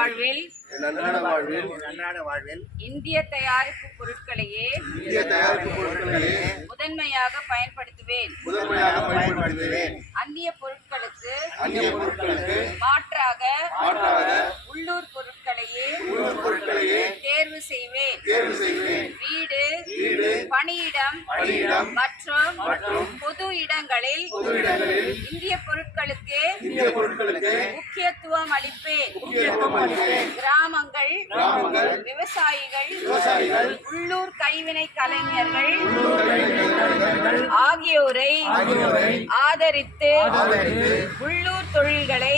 வாழ்வில் இந்திய தயாரிப்பு பொருட்களையே முதன்மையாக பயன்படுத்துவேன். அந்நிய பொருட்களுக்கு மாற்றாக உள்ளூர் பொருட்களையே தேர்வு செய்வேன். வீடு, பணியிடம் மற்றும் பொது இடங்களில் இந்திய பொருட்களுக்கு முக்கியத்துவம் அளிப்பேன். கிராமங்கள், விவசாயிகள், உள்ளூர் கைவினை கலைஞர்கள் ஆகியோரை ஆதரித்து உள்ளூர் தொழில்களை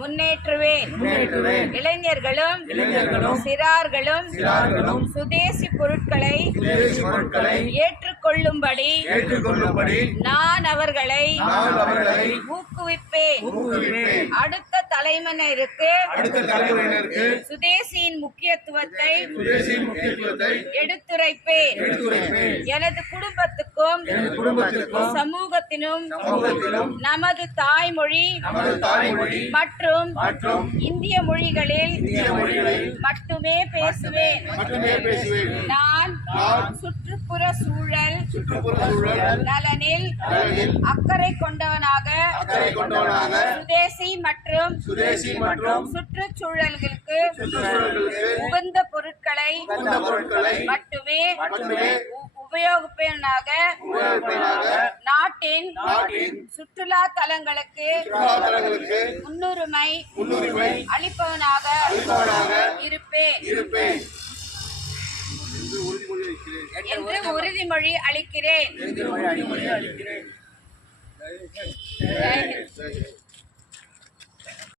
முன்னேற்றுவேன். இளைஞர்களும் சிறார்களும் சுதேசி பொருட்களை ஏற்றுக்கொள்ளும்படி நான் அவர்களை ஊக்குவிப்பேன். அடுத்த தலைமுறையினருக்கு சுதேசியின் முக்கியத்துவத்தை எடுத்துரைப்பேன். எனது குடும்பத்துக்கும் சமூகத்தினும் நமது தாய்மொழி மற்றும் இந்திய மொழிகளில் மட்டுமே பேசுவேன். நான் சுற்றுப்புற சூழல் நலனில் அக்கறை கொண்டவனாக சுதேசி மற்றும் சுற்றுச்சூழல்களுக்கு உகந்த பொருட்களை மட்டுமே உபயோகிப்பவனாக நாட்டின் சுற்றுலா தலங்களுக்கு முன்னுரிமை அளிப்பவனாக இருப்பேன் என்று உறுதிமொழி அளிக்கிறேன்.